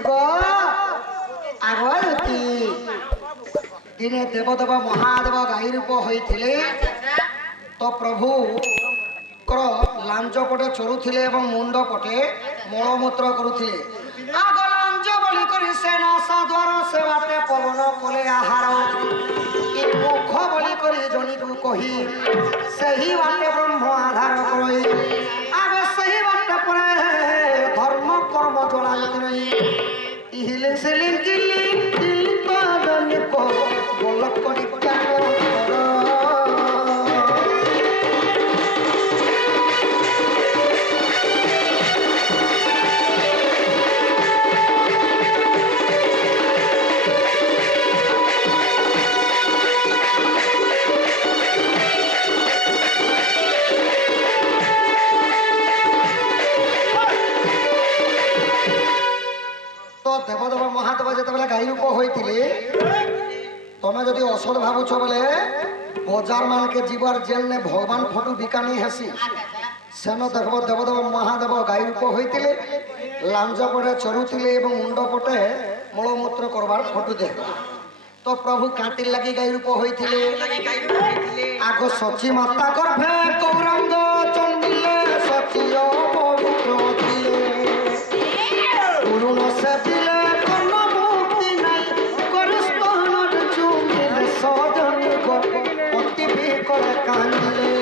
को आगती दिने देवदेव महादेव गाई रूप होते तो प्रभु लांज पटे चरुले मुंड पटे मलमूत्र करुले आग लांज बोली करी से नासा द्वार से बाटे पवन कले आहार मुख बोली करी जनी को कही सही बाटे ब्रह्म आधार करी आग सही बाटे परे धर्म कर्म जोड़ा नहीं इहिले से लिंकिली दिल पागल को बोलक करी क्या देवदेव महादेव जिते गाई रूप होते तुम जदि असद भावुच बोले बजार मान के जीवार जेल ने भगवान फोटो बिकानी हेसी सेन देख देवदेव महादेव गाई रूप होते लांज पटे चरुले मुंड पटे मलमूत्र करवार फोटो देख तो प्रभु काटी लगी गाई रूप होते आग सची माता गर्भे गौरांग चंदिले सची पवित्र थिले पुरुष से पिले कर्म मुक्ति नहीं करस्तन चुमिले सजन को पति भी कर कांदिले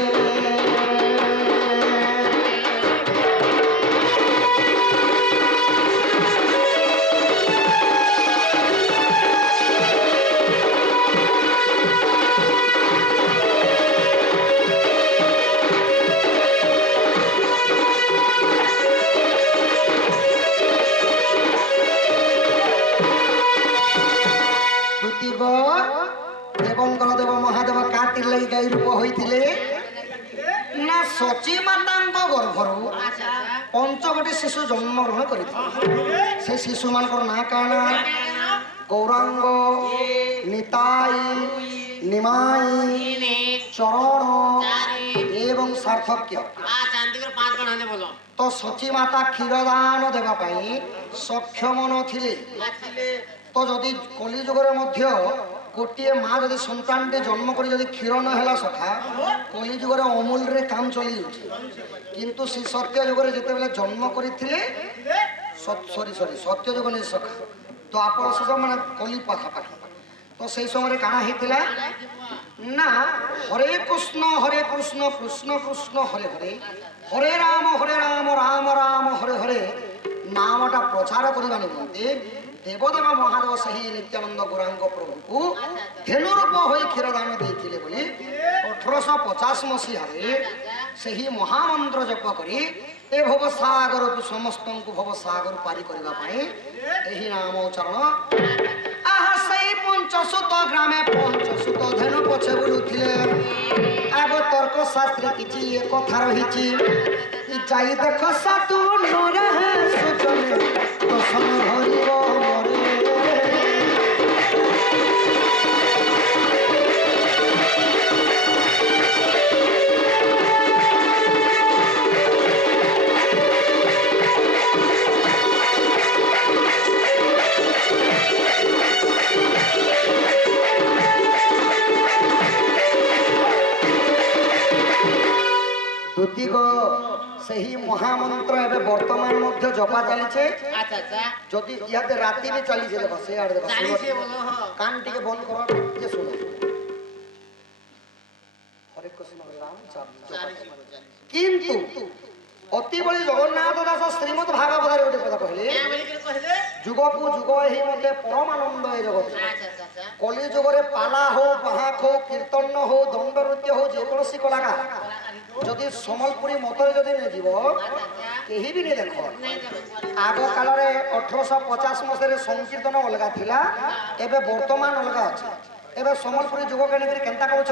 देव महादेव काटी लगी गाई रूप होते ना सची माता गर्भर पंचगोटी शिशु जन्म ग्रहण कर शिशु मान ना काना गौरांग निताई निमाई चरण एवं सार्थक्य तो सची माता क्षीरदान देवाई सक्षम नथिले तो जदि कलिजुगर मध्य गोटे माँ जदि सन्तान जन्म कर क्षीर नहला सखा कलिजुगर अमूल रे काम चली किंतु से सत्य जुगर जिते जन्म करते सॉरी सत्य जुग नहीं सखा तो आप मैंने कली पाखापाखि तो से समय काना होता ना हरे कृष्ण कृष्ण कृष्ण हरे हरे हरे राम राम राम हरे हरे नामटा प्रचार करने निमंते देवदेव महादेव सही नित्यानंद गौरांग प्रभु को धेनु रूप हो क्षीरदान देते बोली 1850 मसीह से ही महामंत्र जप करी ए भवसागर को समस्त को भवसागर पारी करने नाम उच्चारण आहा सही पंचसुत ग्रामे पंचसुत धेनु पछे बुलुथिले आग तर्क शास्त्र किछि एक कथा रहिछि जाई देख सातु नरे सुजने तो सन हरिओ मरे दुती को सही महामंत्र एबे वर्तमान मध्य जपा चलीछे जदि इहाते राति भी चली जे देखो से आड़ देखो कान टिके बंद करो जे सुनो हरे कृष्ण राम किंतु अति बड़ी जगन्नाथ दास श्रीमद् भागवत रे गोटे कथा कहले जुग को जुग एही मते परमानंद ए जगत कली जुगरे पाला हो बाहाक हो कीर्तन हो दंड नृत्य हो जे कोनसी कलाका जदि सम्बलपुरी मतरे जदि नहीं जीव कहीं भी नहीं देख आग काल 1850 मसीह संकीर्तन अलग थिला एबे वर्तमान अलग अच्छे एबे सम्बलपुरी जुग के लेकर केंता कहउछ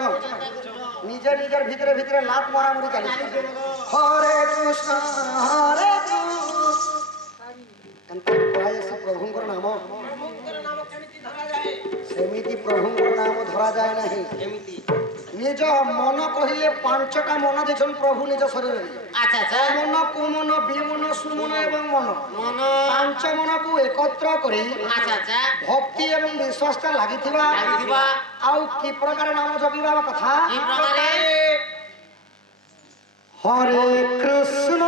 निजे निजर भितरे भितरे लात मारा मुरी चली हरे कृष्ण एंता प्राय से प्रभुंकर नाम सेमिति प्रभुंकर नाम धरा जाए नहीं নিজ মন কহিলে পাঁচটা মন দিয়েছেন প্রভু নিজ শরীরে। আচ্ছা আচ্ছা মন কুমন বিমন সুমন এবং মন মন পাঁচ মনকু একত্র করে আচ্ছা আচ্ছা ভক্তি এবং বিশ্বাসটা লাগিথিবা লাগিথিবা আউ কি প্রকার নাম জপিবা কথা কি প্রকারে হরে কৃষ্ণ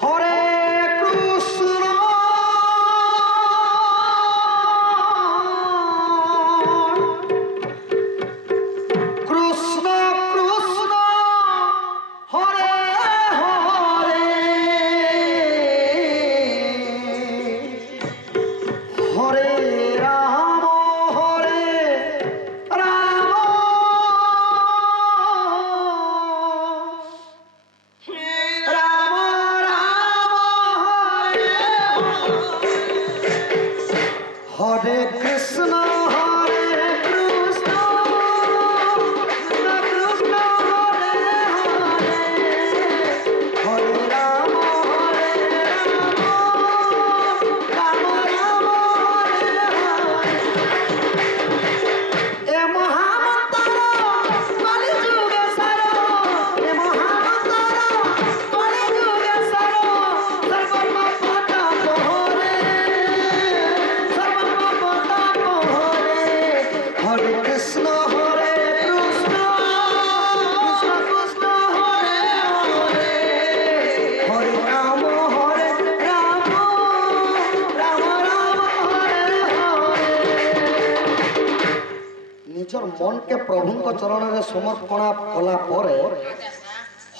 হরে কৃষ্ণ কৃষ্ণ কৃষ্ণ হরে হরে হরে রাম হরে রাম রাম রাম হরে হরে কৃষ্ণ হরে কৃষ্ণ কৃষ্ণ হরে হরে হরে রাম রাম রাম হরে হরে এ মহামন্তর কলি যুগে সার এ মহামন্তর কলি যুগে সার সর্বম পদ পোহরে সর্বম পদ পোহরে হরে কৃষ্ণ হরে কৃষ্ণ কৃষ্ণ কৃষ্ণ হরে হরে হরে রাম রাম রাম রাম হরে হরে ନିଜର ମନକେ ପ୍ରଭୁଙ୍କ ଚରଣରେ ସମର୍ପଣ କଲା ପରେ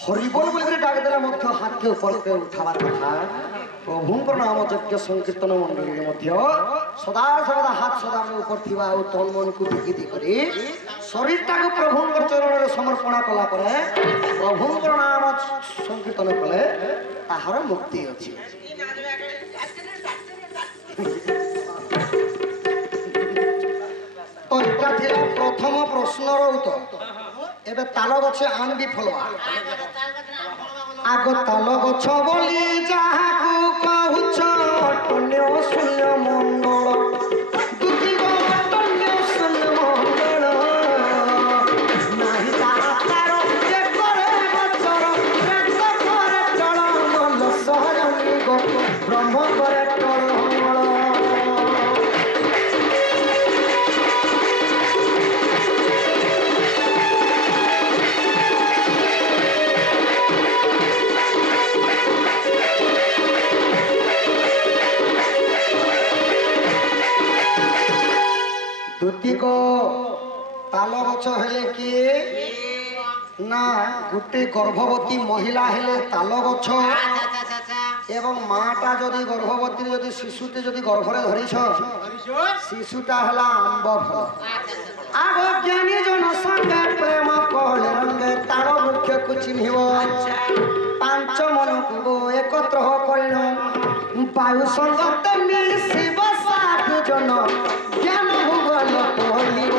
ହରିବୋଲ ବୋଲିକରି ଡାକିଦେଲେ ମଧ୍ୟ ହାତକେ ଉପରକେ ଉଠାବାର କଥା। ପ୍ରଭୁଙ୍କର ନାମ ଯଜ୍ଞ ସଂକୀର୍ତ୍ତନ ମଣ୍ଡଳୀରେ ମଧ୍ୟ ସଦା ସର୍ବଦା ହାତ ସଦାବେଳେ ଉପରେ ଥିବା ଆଉ ତନ ମନକୁ ବିକିତି କରି ଶରୀରଟାକୁ ପ୍ରଭୁଙ୍କର ଚରଣରେ ସମର୍ପଣ କଲା ପରେ ପ୍ରଭୁଙ୍କର ନାମ ସଂକୀର୍ତ୍ତନ କଲେ ତାହାର ମୁକ୍ତି ଅଛି। তো এটা ଥିଲା ପ୍ରଥମ ପ୍ରଶ୍ନର ଉତ୍ତର। ଏବେ ତାଲ ଗଛ ଆମ୍ବି ଫଳବା ଆଗ ତାଲ ଗଛ ବୋଲି ଯାହାକୁ କହୁଛ ଅଟନ୍ୟ ଶୂନ୍ୟ ମଣ୍ଡଳ ଦୁତି ଅଟନ୍ୟ ଶୂନ୍ୟ ମଣ୍ଡଳ ନାହିଁ ତାର ଯେ କରେ ଗଛର ପ୍ରେତ କରେ ଟଳ ମଲ ସହଜୀ ଗୋପ ବ୍ରହ୍ମ କରେ ଟଳମଳ। ଦୁତିକ ତାଲ ଗଛ ହେଲେ କିଏ ନା ଗୋଟେ ଗର୍ଭବତୀ ମହିଳା ହେଲେ ତାଲ ଗଛ আচ্ছা আচ্ছা আচ্ছা এবং মাটা যদি গর্ভবতী যদি শিশুটি যদি গর্ভরে ধরিছ শিশুটা হেলা আম্ব ফল। আগ জ্ঞানী জন সঙ্গে প্রেম কলে রঙ্গে তার মুখ্যକୁ চিহ্নিব ପାଞ୍ଚ ମନକୁ একত্র କରିନ বায়ু সঙ্গতে মিশিব সাধু জন জ্ঞাନ ভূগোল পড়িব।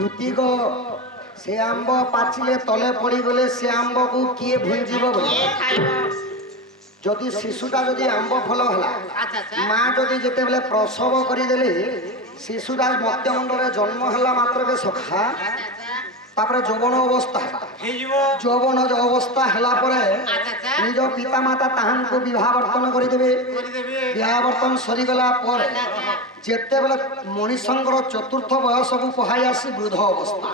ଦୁତିକ ସେ ଆମ୍ବ ପାଚିଲେ ତଳେ ପଡ଼ିଗଲେ ସେ ଆମ୍ବକୁ କିଏ ଭୁଞ୍ଜିବ ଯଦି ଶିଶୁଟା ଯଦି ଆମ୍ବ ଫଳ ହେଲା ମା ଯଦି ଯେତେବେଳେ ପ୍ରସବ କରିଦେଲେ ଶିଶୁଟା ମତ୍ୟମଣ୍ଡରେ ଜନ୍ମ ହେଲା ମାତ୍ରକେ ସଖା ତାପରେ ଯୌବନ ଅବସ୍ଥା ଯୌବନ ଅବସ୍ଥା ହେଲା ପରେ ନିଜ ପିତାମାତା ତାହାଙ୍କୁ ବିବାହବର୍ତ୍ତନ କରିଦେବେ। ବିବାହବର୍ତ୍ତନ ସରିଗଲା ପରେ ଯେତେବେଳେ ମଣିଷଙ୍କର ଚତୁର୍ଥ ବୟସକୁ କୁହାଇ ଆସି ବୃଦ୍ଧ ଅବସ୍ଥା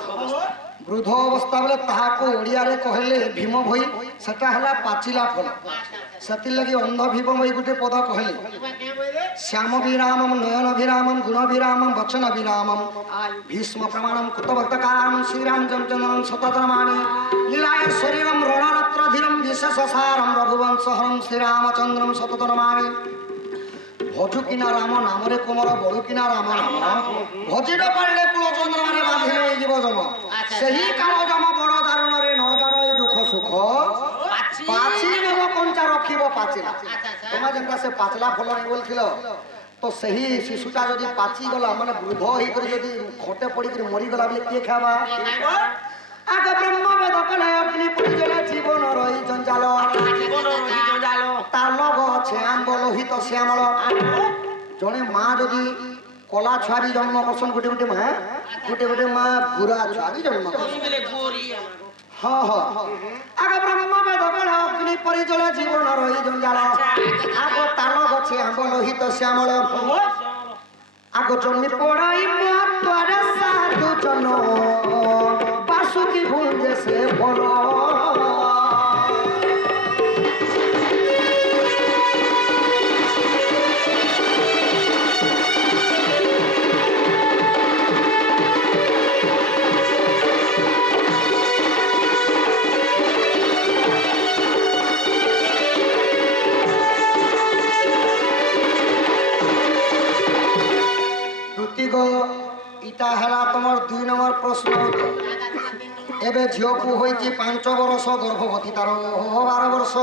ବୃଦ୍ଧ ଅବସ୍ଥା ବେଲେ ତାହାକୁ ଓଡ଼ିଆରେ କହିଲେ ଭୀମ ଭୋଇ ସେଟା ହେଲା ପାଚିଲା ଫଳ। ସେଥିର୍ଲାଗି ଅନ୍ଧ ଭୀମ ଭୋଇ ଗୋଟେ ପଦ କହିଲେ ଶ୍ୟାମ ବିରାମମ୍ ନୟନ ବିରାମମ୍ ଗୁଣ ବିରାମମ୍ ବଚନ ବିରାମମ୍ ଭୀଷ୍ମ ପ୍ରମାଣମ୍ କୃତଭକ୍ତକାରମ୍ ଶ୍ରୀରାମ ଚନ୍ଦ୍ରନମ୍ ଶତତରମାଣି ଲୀଳାୟ ଶରୀରମ୍ ରଣରତ୍ର ଧୀରମ୍ ବିଶେଷ ସାରମ୍ ରଘୁବଂଶ ହରମ୍ ଶ୍ରୀରାମଚନ୍ଦ୍ରମ୍ ଶତତରମାଣି ভজুকিনা রাম নামরে কোমর বড়ুকিনা রাম নাম ভজিড পারিলে কুল চন্দ্রমানে বাঁধি নেইଯିব যম সেই কাল যম বড় দারুণরে ন জানো এই দুঃখ সুখ পাছি নেব পাচিলা তোমার যেটা সে পাচলা ফল নেই বলছিল তো সেই শিশুটা যদি পাচি গলা মানে বৃদ্ধ হয়ে করে যদি খটে পড়ি করে মরিগলা বলে কে খাবা আগে ব্রহ্ম বেদ কলে অগ্নি পরিজলে জীবন রহি জঞ্জাল তার লগ আছে আম্ব লোহিত শ্যামল জনে মা যদি কলা ছুয়াবি জন্ম করছেন গোটে গোটে মা ঘুরা ছুয়াবি জন্ম হ্যাঁ হ্যাঁ আগে ব্রহ্ম বেদ কলে অগ্নি পরিজলে জীবন রহি জঞ্জাল আগ তাল গছে আম্ব লোহিত শ্যামল আগ জন্মি পড়াই মাত্রে সাধু জন বাসুকি ভুল সে বলো ইটা হেলা তোমার 2 নম্বর প্রশ্ন এবে ঝিওকু হইছি 5 বর্ষ গর্ভবতী তার 12 বর্ষ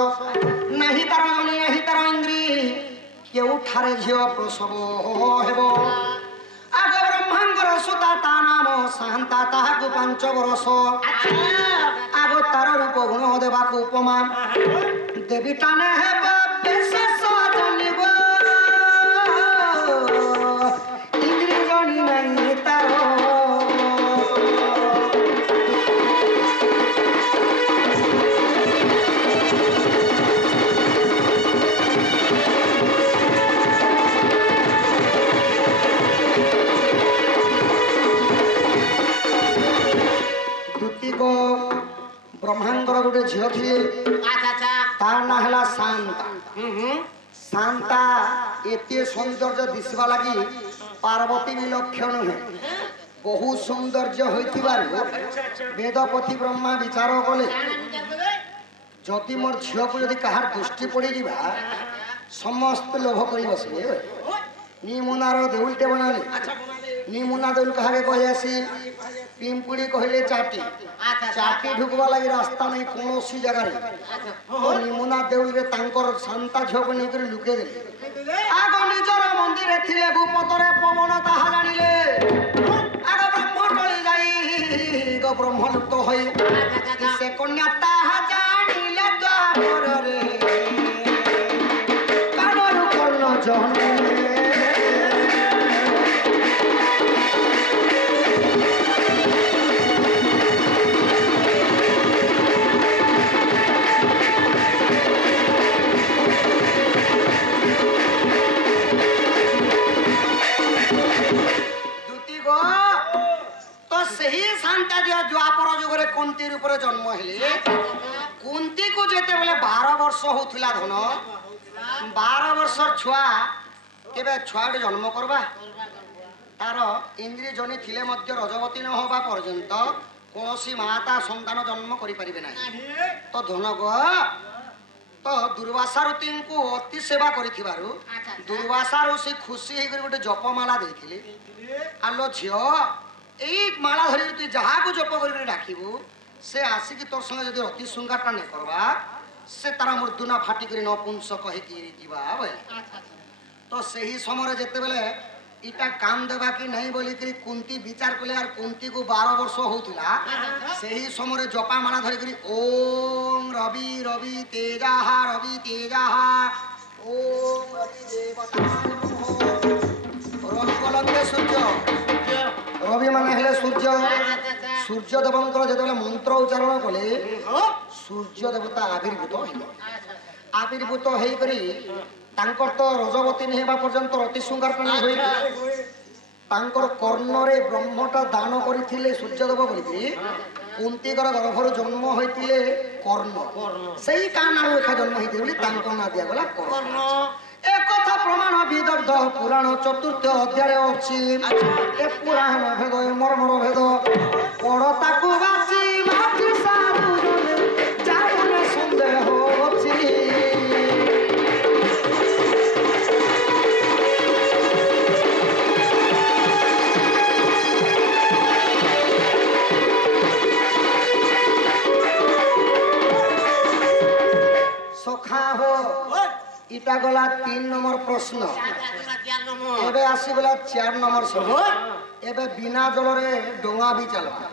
নাহি তার জনি নাহি তার ইন্দ্রি কেউঠারে ঝিও প্রসব হেব আগ ব্রহ্মাঙ্গর সুতা তা নাম শান্তা তাহাকু 5 বর্ষ আগ তার রূপ গুণ দেবাকু উপমা দেবী টানে হেব বিশেষ জনিব ইন্দ্রি জনি নাই তার ব্রহ্মাঙ্গর গোটে ঝিও ଥିଲେ তার না হেলা শান্তা শান্তা এতে সৌন্দর্য দিশবা লাগি পার্বতী বিলক্ষণ নুহে বহু সৌন্দর্য হইতিবার বেদপতি ব্রহ্মা বিচার কলে যদি মোর ঝিওকু যদি কাহার দৃষ্টি পড়ি যা সমস্ত লোভ করি বসবে নিমুনার দেউলটে বনালে নিমুনা দেউল কাহাকে কহে আসি পিম্পুড়ি কহিলে চাটি চাটি ঢুকবা লাগি রাস্তা নাই কোনসি জায়গায় নিমুনা দেউলরে তাঙ্কর শান্তা ঝিওকে নেই করে লুকে দেলে আগ নিজর মন্দিরে থিলে ভূপতরে পবন তাহা জানিলে আগ ব্রহ্ম টলি যাই গ ব্রহ্মলুপ্ত হই সে কন্যা তাহা জানিলে দ্বারে কানর কর্ণ জনে কুন্তির উপরে জন্ম হেলে কুন্তি কু যেতে বলে 12 বর্ষ হউথিলা ধন 12 বর্ষর ছুয়া কেবে ছুয়াটি জন্ম করবা তার ইন্দ্রিয় জনি থিলে মধ্য রজবতী ন হবা পর্যন্ত কোনসি মাতা সন্তান জন্ম করি পারিবে নাই তো ধন গো তো দুর্বাসা ঋতুଙ୍କୁ অতি সেবা করিথিবারু দুর্বাসা ঋষি খুশি হই গোটে জপমালা ଦେଇଥିଲେ আলো ঝিও এই মালা ধরি তুই যাহাকে জপ করি ডাকিবু সে আসিকি তোর সঙ্গে যদি অতি শৃঙ্গারটা নেই করবা সে তার মৃত্যুনা ফাটি করে নপুংসক হইকি যা বলে তো সেই সময় যেতেবেলে ইটা কাম দেবা কি নাই বলিকি কুন্তি বিচার কলে আর কুন্তি কু 12 বর্ষ হউথিলা সেই সময় জপা মালা ধরি করি ওম রবি রবি তেজাহা ওম রবি দেবতা রবি বলতে সূর্য রবি মানে হেলে সূর্য সূর্য দেবঙ্কর যেতবেলে মন্ত্র উচ্চারণ কলে সূর্য দেবতা আবির্ভূত হই করি তাঙ্কর তো রজবতী নেবা পর্যন্ত অতি শৃঙ্গার প্রাণী হই তাঙ্কর কর্ণরে ব্রহ্মটা দান করিଥିଲେ সূর্যদেব বলিকি কুন্তিকর গর্ভর জন্ম হইতিলে কর্ণ সেই কানার এখা জন্ম হইতে বলি তাঙ্ক না দিয়া গলা কর্ণ একথা প্রমাণ বিদগ্ধ পুরাণ চতুর্থ অধ্যায়ে অছি এ পুরাণ ভেদ মর্মর ভেদ পড় তাকু বাঁচি বাঁচি সাধু যা মনে সন্দেহ অছি সখা হো ইটা গলা 3 নম্বর প্রশ্ন এবে আসি গলা 4 নম্বর সভা এবে বিনা জলরে ডোঙা বি চালবা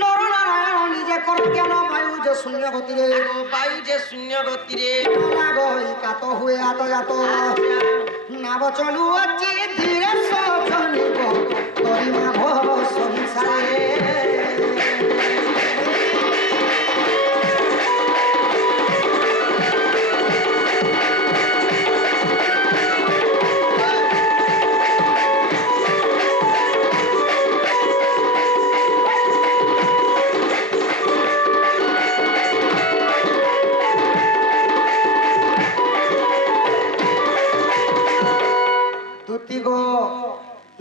নর নারায়ণ নিজে কর জ্ঞান বায়ু যে শূন্য গতিরে লাগই কাত হুয়ে আত যাত নাব চলু আছে ধীরে সজনিব তরিমা ভব সংসারে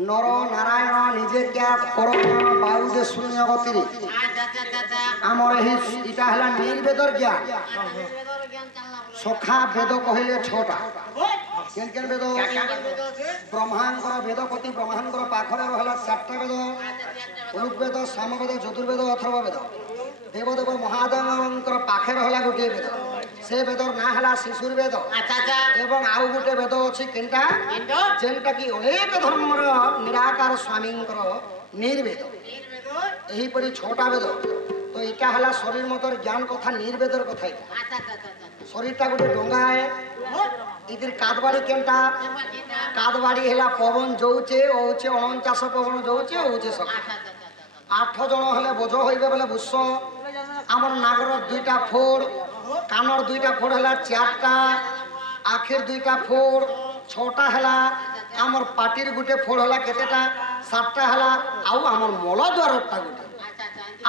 নর নারায়ণ নিজে ক্যা করজ্ঞান বায়ু যে শূন্য গতিরে আমার এটা হল নির্বেদর জ্ঞান সখা বেদ কহিলে 6টা কেন কেন বেদ ব্রহ্মাঙ্কর বেদপতি ব্রহ্মাঙ্কর পাখরে রহলা 4টা বেদ ঋগ্বেদ সামবেদ চতুর্বেদ অথর্ব বেদ দেবদেব মহাদেবঙ্কর পাখে রহলা গোটিয়ে বেদ সে বেদর না হলা শিশুর বেদ এবং আউ গোটে বেদ অছি কেনটা যেনটা কি অনেক ধর্মর নিরাকার স্বামীঙ্কর নির্বেদ এইপরি 6টা বেদ তো এটা হলা শরীর মতর জ্ঞান কথা নির্বেদর কথা এটা শরীরটা গোটে ডোঙ্গায় ইতির কাদবাড়ি কেনটা কাদবাড়ি হেলা পবন যৌছে ওছে 49 পবন যৌছে ওছে সব 8 জন হলে বোঝ হইবে বলে বুঝছ আমার নাগর 2টা ফোড় কানর 2টা ফোড় হেলা 4টা আখের 2টা ফোড় 6টা হেলা আমার পাটির গুটে ফোড় হেলা কেতেটা 7টা হেলা আউ আমার মলদ্বারটা গুটে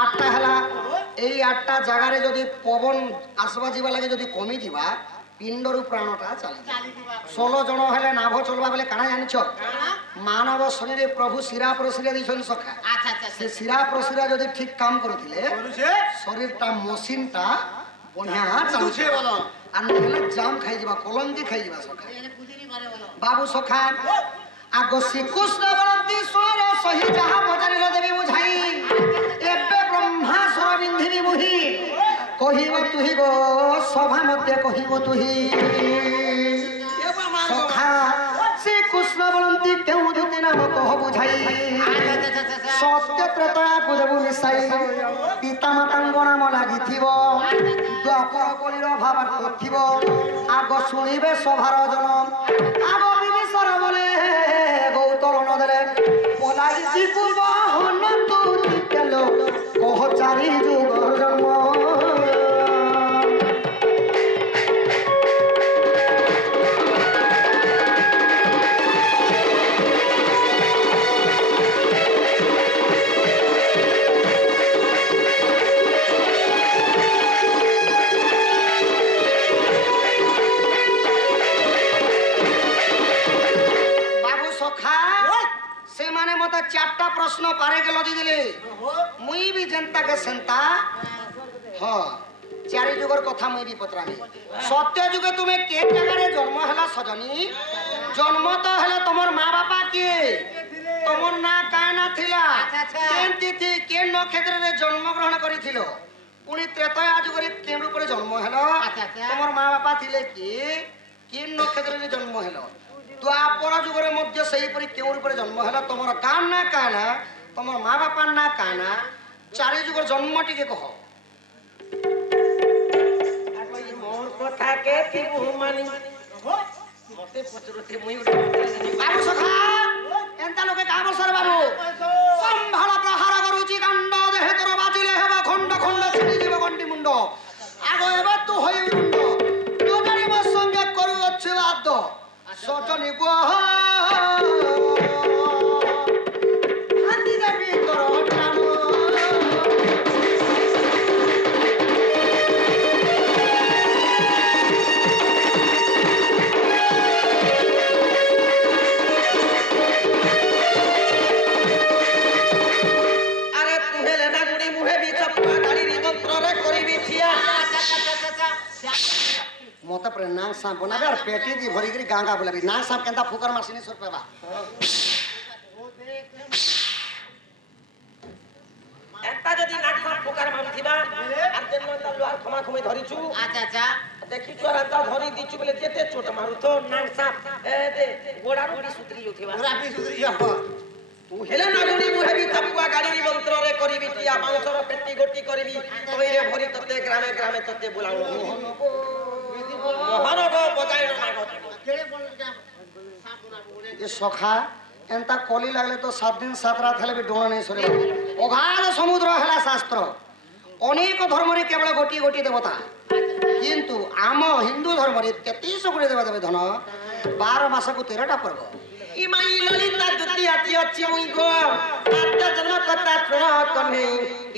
8টা হেলা এই 8টা জায়গারে যদি পবন আসবা যাবা লাগে যদি কমি দিবা পিণ্ডর প্রাণটা চালি 16 জন হলে নাভ চলবা বলে কানা জানিছ মানব শরীরে প্রভু শিরা প্রশিরা দিয়েছেন সখা সে শিরা প্রশিরা যদি ঠিক কাম করুলে শরীরটা মশিনটা বঢ়িয়া চালুছে আর নহলে জাম খাই যাবা কলঙ্কি খাই যাবা সখা বাবু সখা আগ শ্রীকৃষ্ণ বলন্তি স্বর সহি যাহা বজারিল দেবী বুঝাই এবে ব্রহ্মাসুর বিন্ধিবি মুহি কহিব তুহি গো সভা মধ্যে কহিব তুহি সখা শ্রীকৃষ্ণ বলন্তি কেউ দুটি নাম কহ বুঝাই সত্য ত্রেতয়াকু দেবু মিশাই পিতা মাতাঙ্গ নাম লাগিথিব দ্বাপর কলির ভাবার্থ থিব আগ শুনিবে সভার জন আগ বিবিসর বলে গৌতর নদরে পলাইছি পূর্ব হন তুই কেল কহ চারি যুগর জন্ম মতো 4টা প্রশ্ন পারে গেল দিদিলে মুই বি জনতা কে সেন্তা হ্যাঁ চারি যুগর কথা মুই বি পত্রামি সত্য যুগে তুমি কে জায়গায় জন্ম হলা সজনী জন্ম তো হলে তোমার মা বাবা কে তোমার না কানা থিলা কেন তিথি কেন নক্ষত্রে জন্মগ্রহণ করিছিল পুনি ত্রেতয়া যুগরে কেন রূপে জন্ম হলো তোমার মা বাবা থিলে কি কেন নক্ষত্রে জন্ম হলো দ্বাপর যুগের মধ্যে সেইপরি কেউর উপরে জন্ম হলো তোমার কান না কানা তোমার মা বাপার না কানা চারি যুগের জন্ম টিকে কহ মোর কথা কে তিবু মানি মতে পচরতে মুই বাবু সখা এন্তা লোকে কাম সর বাবু সম্ভাল প্রহার করুচি কাণ্ড দেহে তোর বাজিলে হেবা খণ্ড খণ্ড ছিড়ি জীব গন্ডি মুন্ড আগে এবার তো হই মুন্ড তোদারি মোর সঙ্গে করু আছে বাদ্য সজনী গো হাতি দেবী করো টানো আরে তুহেলে না গুড়ি মুহে বিচপা গাড়ি মন্ত্রে করিবি থিয়া মতে প্রে না সাপ বনাবে আর পেটি দি ভরি গরি গাঙ্গা বলাবি না সাপ কেনতা ফুকার মাসিনি সর পেবা একটা যদি নাক সাপ ফুকার মাম থিবা আর তেল তা লোহার খমা খমে ধরিছু আচ্ছা আচ্ছা দেখি তোরা তা ধরি দিছু বলে যেতে ছোট মারু তো নাংসা এ দে গোড়ারু বি সুতরি উঠিবা রাফি সুদরি যাব তু হেলে না গনি মু হেবি তাপুয়া গাড়ি মন্ত্ରରେ করিবি টিয়া বাউসর পেটি গটি করিবি তইরে ভরি ততে গ্রামে গ্রামে ততে বুলাও মহানগো বজাই না গতি কেড়ে বল যে সখা এন্তা কলি লাগলে তো 7 দিন 7 রাত হেলে বি ডোনা নেই সরে অগাধ সমুদ্র হেলা শাস্ত্র অনেক ধর্মরে কেবল গোটি গোটি দেবতা কিন্তু আম হিন্দু ধর্মরে 33 কোটি দেবতা ধন 12 মাসকু 13টা পর্ব ইমাই ললিতা দুতি আতি অছি মুই গো আত্ম জন্ম কথা শুন কনে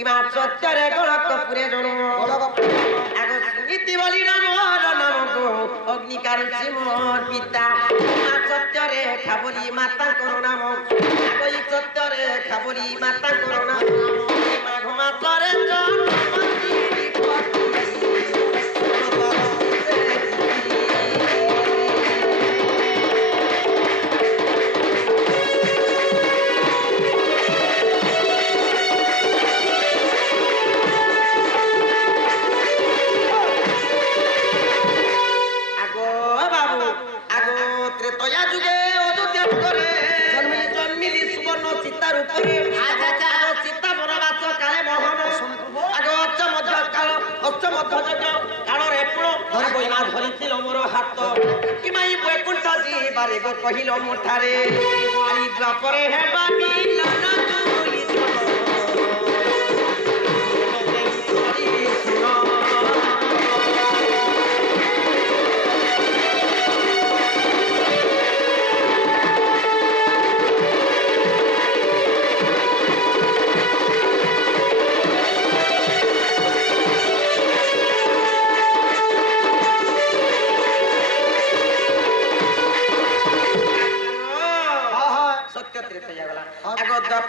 ইমা সত্যরে গলক পুরে জন আগ সুনীতি বলি না মোর নাম গো অগ্নিকার মোর পিতা ইমা সত্যরে খাবলি মাতা করো নাম আগ ই সত্যরে খাবলি মাতা করো নাম ইমা ঘমা করে জন কহিল মুঠারে আই দ্বাপরে হেবা মিলন তুলি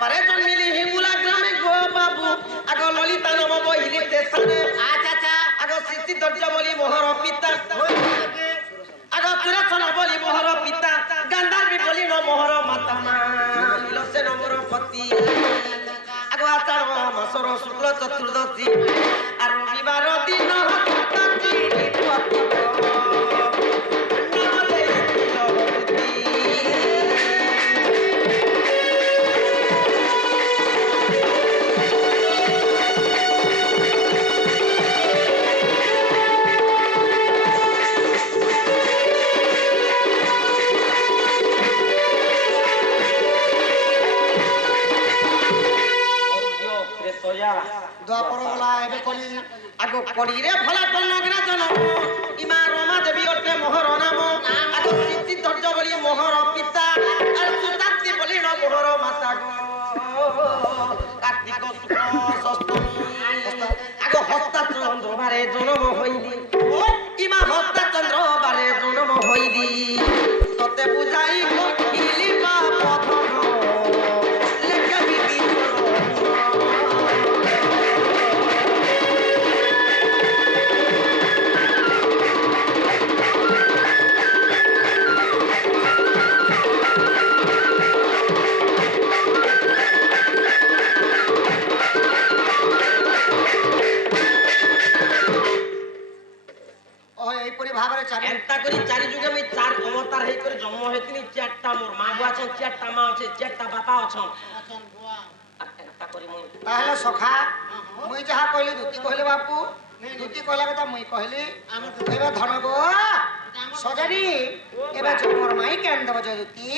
পারে জন্মিলি হিঙ্গুলা গ্রামে গো বাবু আগ ললিতা নব বহিলি স্টেশনে আচ্ছা আগ সৃষ্টি ধৈর্য বলি মোহর পিতা আগ সুরেশন বলি মোহর পিতা গান্ধারবি বলি ন মোহর মাতা মা নীলসে নমর পতি আগ আষাঢ় মাসর শুক্ল চতুর্দশী আর রবিবার দিন দ্বাপর বলা এবে কলি আগ কলিরে ভলা টনগ্রা জনম ইমা রমা দেবী অটে মোহর নাম আগ সিদ্ধি ধৈর্য বলি মোহর পিতা আর সুতান্তি বলি ন মোহর মাতা গো কার্তিক শুক্ল ষষ্ঠমী আগ হস্তা চন্দ্র বারে জন্ম হইলি ইমা হস্তা চন্দ্র বারে জন্ম হইলি ততে বুঝাই কহিলি বা পথন লেখা বিবি চারি যুগে আমি চার অবতার হই করে জন্ম হইতিনি চারটা মোর মা বুয়া আছেন চারটা মা আছে চারটা বাপা আছেন তাহলে সখা মুই যাহা কইলি দুতি কইলে বাপু দুতি কইলা কথা মুই কইলি এবে ধন গো সজানি এবে মোর মাই কেন দেব দুতি